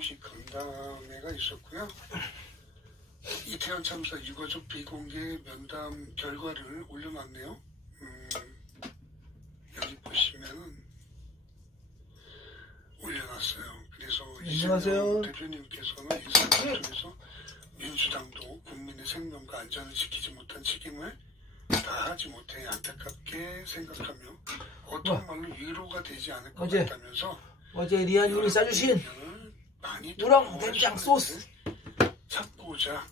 간담회가 있었고요. 이태원 참사 유가족 비공개 면담 결과를 올려놨네요. 여기 보시면은 올려놨어요. 그래서 이재명 대표님께서는 인사를 통해서 민주당도 국민의 생명과 안전을 지키지 못한 책임을 다하지 못해 안타깝게 생각하며 어떤 말로 위로가 되지 않을 것 같다면서 어제 리안님이 싸주신 우렁 된장 소스 찾고자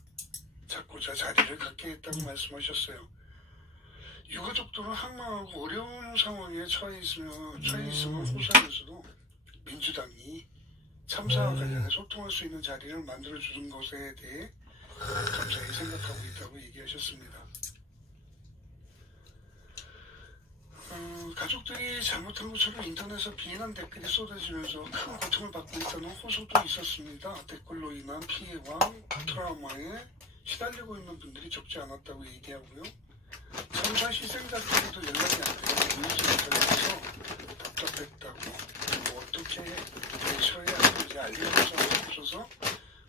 자리를 갖게 했다고 말씀하셨어요. 유가족들은 항마하고 어려운 상황에 처해 있으면 호소하면서도 민주당이 참사와 관련해 소통할 수 있는 자리를 만들어주는 것에 대해 감사히 생각하고 있다고 얘기하셨습니다. 가족들이 잘못한 것처럼 인터넷에 비난 댓글이 쏟아지면서 큰 고통을 받고 있다는 호소도 있었습니다. 댓글로 인한 피해와 트라우마에 시달리고 있는 분들이 적지 않았다고 얘기하고요. 참사 희생자들도 연락이 안 되고 뉴스 인터넷에서 답답했다고, 그리고 어떻게 대처해야 하는지 알려줄 사람이 없어서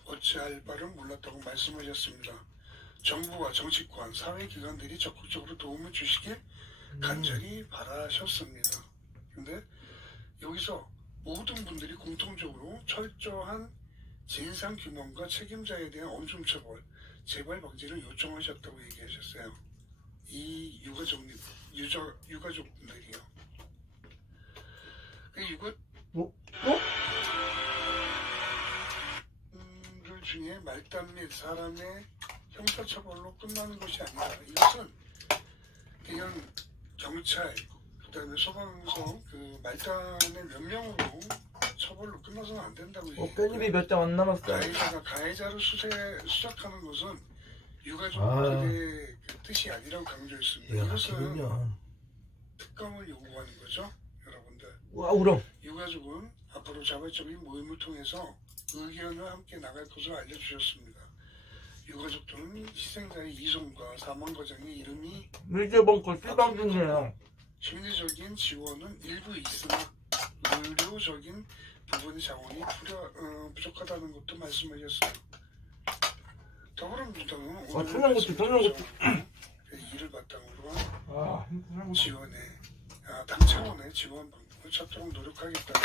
어찌할 바를 몰랐다고 말씀하셨습니다. 정부와 정치권, 사회기관들이 적극적으로 도움을 주시길 간절히 바라셨습니다. 근데 여기서 모든 분들이 공통적으로 철저한 진상규명과 책임자에 대한 엄중 처벌, 재발 방지를 요청하셨다고 얘기하셨어요. 이 유가족분들이요. 그 중에 말단 및 사람의 형사처벌로 끝나는 것이 아니다. 이것은 그냥 경찰, 그 다음에 소방서, 그 말단의 몇 명으로 처벌로 끝나서는 안 된다고 얘기해요. 편집이 몇 장 안 남았어요. 가해자를 수색하는 것은 유가족들의 뜻이 아니라고 강조했습니다. 이것은 특검을 요구하는 거죠, 여러분들. 와, 우렁. 유가족은 앞으로 자발적인 모임을 통해서 의견을 함께 나갈 것을 알려주셨습니다. 유가족들은 희생자의 이송과 사망 과정의 이름이 밀접벙커 실방 중이에요. 심리적인 지원은 일부 있으나 의료적인 부분의 자원이 부족하다는 것도 말씀하셨어요. 더불어민주당은 오늘 이를 바탕으로 당 차원의 지원 방법을 찾도록 노력하겠다고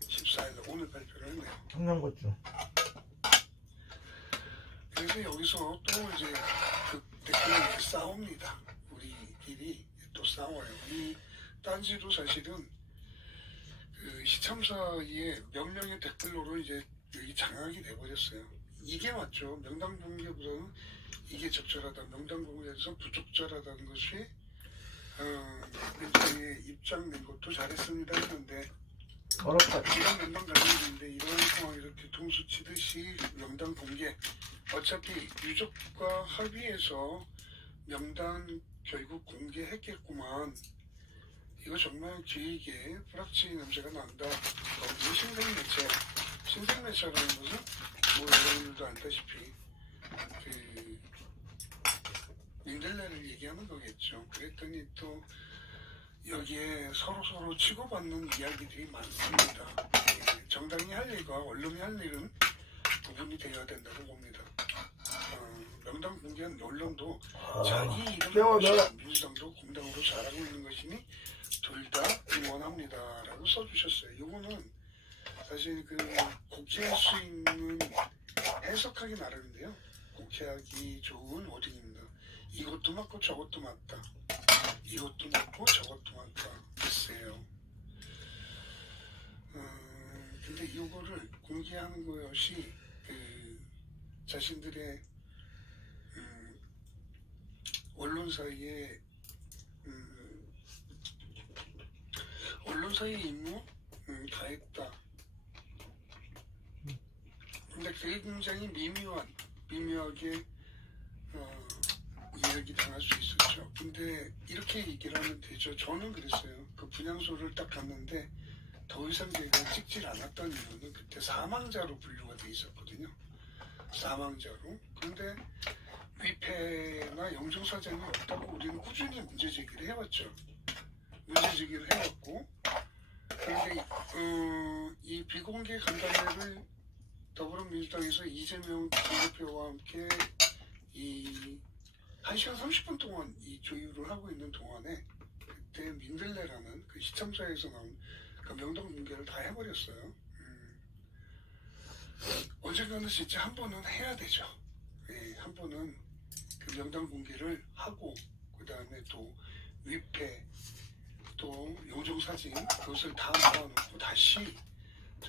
14일 오늘 발표를 했네요. 청양고추. 그래서 여기서 또 이제 그 댓글이 싸웁니다. 우리끼리 또 싸워요. 이 딴지도 사실은 그 시참사에 몇 명의 댓글로로 이제 여기 장악이 돼버렸어요. 이게 맞죠. 명당 공개보다는 이게 적절하다. 명당 공개에서 부적절하다는 것이 민주당에 입장낸 것도 잘했습니다 했는데 어렵다. 이런 명당 관련인데 이런 상황에서 뒤통수 치듯이 명당 공개, 어차피 유족과 합의해서 명단 결국 공개했겠구만. 이거 정말 뒤이게 불확실히 냄새가 난다. 거기에 신생매체라는 것은 뭐 여러분들도 알다시피 그 민들레를 얘기하는 거겠죠. 그랬더니 또 여기에 서로 치고받는 이야기들이 많습니다. 정당이 할 일과 언론이 할 일은 구분이 되어야 된다고 봅니다. 명당 공개한 언론도 자기 이름을 민주당도 공당으로 잘하고 있는 것이니 둘 다 응원합니다 라고 써주셨어요. 이거는 사실 그 곡해할 수 있는 해석하기 나름인데요. 곡해하기 좋은 워딩입니다. 이것도 맞고 저것도 맞다. 이것도 맞고 저것도 맞다. 글쎄요. 근데 이거를 공개하는 것이 그 자신들의 언론사의 임무 다했다. 근데 그게 굉장히 미묘하게 이야기 당할 수 있었죠. 근데 이렇게 얘기를 하면 되죠. 저는 그랬어요. 그 분향소를 딱 갔는데 더 이상 제가 찍질 않았던 이유는 그때 사망자로 분류가 돼 있었거든요. 사망자로. 근데 위패나 영정사정이 없다고 우리는 꾸준히 문제제기를 해왔죠. 문제제기를 해왔고, 그런데 이 비공개 간담회를 민주당에서 이재명 대표와 함께 이 1시간 30분 동안 이 조율을 하고 있는 동안에 그때 민들레라는 그 시청자에서 나온 그 명단 공개를 다 해버렸어요. 언젠가는 진짜 한 번은 해야 되죠. 예, 한 번은 그 명단 공개를 하고 그 다음에 또 위패 또 영정사진 그것을 다 모아놓고 다시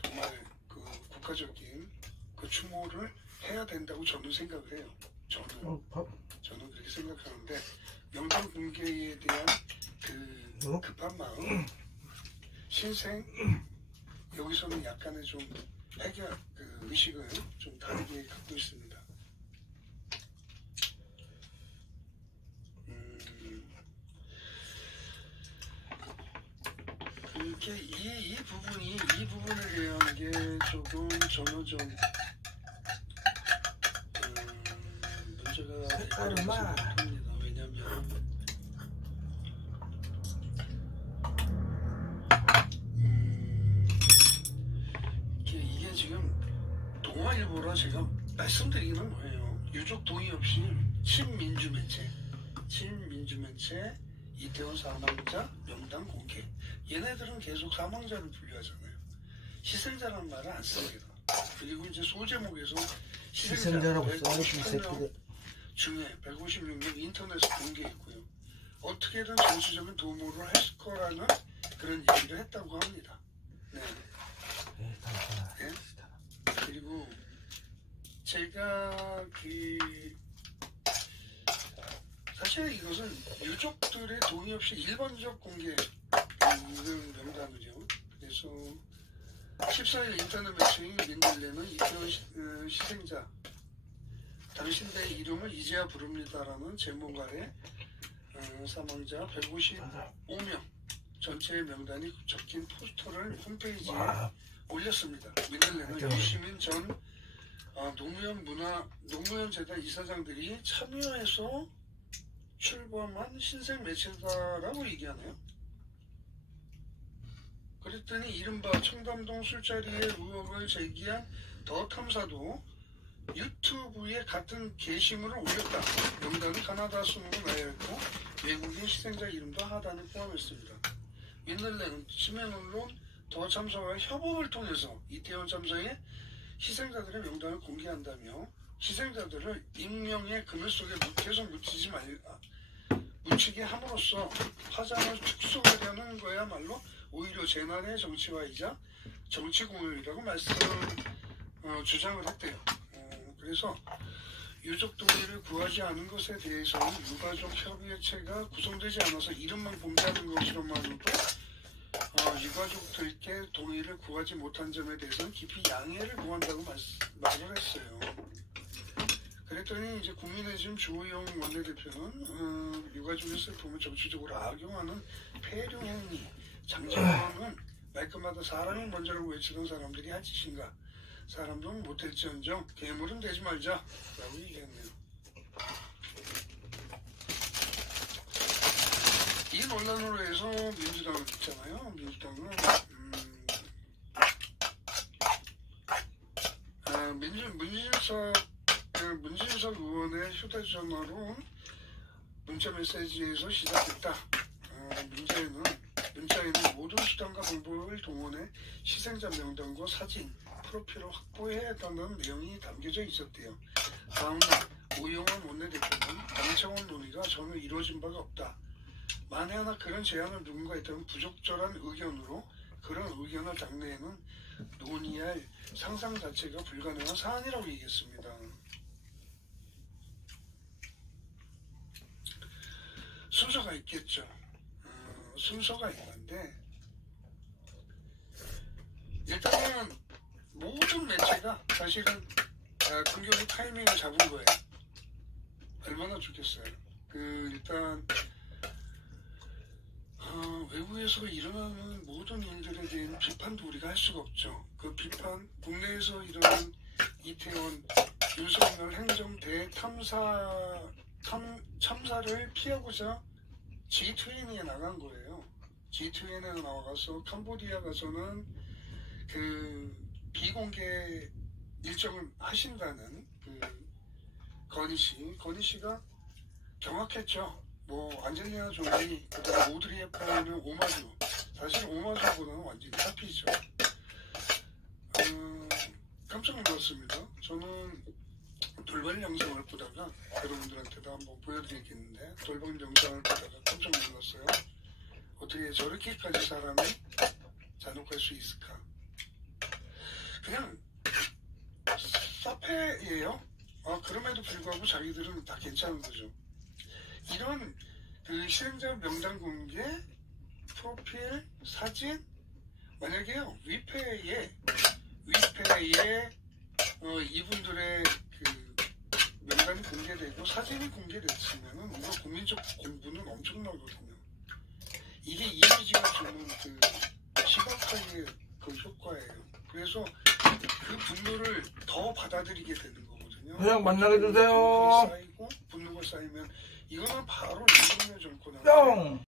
정말 그 국가적인 그 추모를 해야 된다고 저는 생각을 해요. 저는 그렇게 생각하는데 명단 공개에 대한 그 급한 마음, 신생 여기서는 약간의 좀 해결 그 의식을 좀 다르게 갖고 있습니다. 이렇게 이 부분에 대한 게 조금 저는 좀 문제가 생각합니다. 왜냐면 이게 지금 동아일보라 제가 말씀드리기는 뭐예요. 유족 동의 없이 친민주매체 이태원 사망자 명단 공개. 얘네들은 계속 사망자를 분류하잖아요. 희생자라는 말을 안 씁니다. 그리고 이제 소제목에서 희생자라고 써야지 이 158명 중에 156명 인터넷에 공개했고요. 어떻게든 정치적인 도모를 했을 거라는 그런 얘기를 했다고 합니다. 네. 네? 그리고 제가 사실 이것은 유족들의 동의 없이 일반적 공개 명단이죠. 그래서 14일 인터넷 매체인 민들레는 이태원 희생자 당신들의 이름을 이제야 부릅니다라는 제목 아래 사망자 155명 전체의 명단이 적힌 포스터를 홈페이지에 올렸습니다. 민들레는 유시민 전 노무현 재단 이사장들이 참여해서 출범한 신생 매체다라고 얘기하네요. 그랬더니 이른바 청담동 술자리의 의혹을 제기한 더 탐사도 유튜브에 같은 게시물을 올렸다. 명단은 가나다 순으로 나열했고 외국인 희생자 이름도 하단에 포함했습니다. 민들레는 지면 언론 더 참사와의 협업을 통해서 이태원 참사의 희생자들의 명단을 공개한다며 희생자들을 익명의 그늘 속에 계속 묻히게 함으로써 화장을 축소하려는 거야말로 오히려 재난의 정치화이자 정치 공효이라고 주장을 했대요. 그래서 유족 동의를 구하지 않은 것에 대해서는 유가족 협의체가 구성되지 않아서 이름만 공개하는 것으로만으로도 유가족들께 동의를 구하지 못한 점에 대해서는 깊이 양해를 구한다고 말을 했어요. 그랬더니 이제 국민의힘 주호영 원내대표는 유가족의 슬픔을 정치적으로 악용하는 폐륜 행위, 장정원은 말끝마다 사람이 먼저라고 외치던 사람들이 한 짓인가? 사람도 못할지언정 괴물은 되지 말자 라고 얘기했네요. 이 논란으로 해서 민주당은 있잖아요. 민주당은 문진석 의원의 휴대전화로 문자메시지에서 시작했다. 문자에는 모든 수단과 방법을 동원해 희생자 명단과 사진, 프로필을 확보해야 한다는 내용이 담겨져 있었대요. 다음날 오영환 원내대표는 당차원 논의가 전혀 이루어진 바가 없다. 만에 하나 그런 제안을 누군가 했다면 부적절한 의견으로 그런 의견을 당내에는 논의할 상상 자체가 불가능한 사안이라고 얘기했습니다. 순서가 있겠죠. 순서가 있는데 일단은 모든 매체가 사실은 근교의 타이밍을 잡은 거예요. 얼마나 좋겠어요. 일단 외부에서 일어나는 모든 일들에 대한 비판도 우리가 할 수가 없죠. 그 비판, 국내에서 일어난 이태원 윤석열 행정 참사를 피하고자 G20에 나간 거예요. G20에 나와서 캄보디아 가서는 그 비공개 일정을 하신다는 그 건희 씨가 정확했죠. 뭐 안젤리나 졸리, 그다음 오드리 헵번은 오마주, 사실 오마주보다는 완전히 카피죠. 깜짝 놀랐습니다. 저는 돌발 영상을 보다가 여러분들한테도 한번 보여드리겠는데, 돌발 영상을 보다가 깜짝 놀랐어요. 어떻게 저렇게까지 사람이 잔혹할 수 있을까? 그냥 사페예요. 그럼에도 불구하고 자기들은 다 괜찮은 거죠. 이런 그 실행자 명단 공개, 프로필, 사진, 만약에요 위패에 이분들의 그 명단이 공개되고 사진이 공개됐으면은 이거 국민적 공분은 엄청나거든요. 이게 이미지가 주는 그 시각화의 그 효과예요. 그래서 그 분노를 더 받아들이게 되는 거거든요. 회장 만나게 해주세요. 쌓이고 분노가 쌓이면 이거는 바로 윤석열 정권하고 뿅!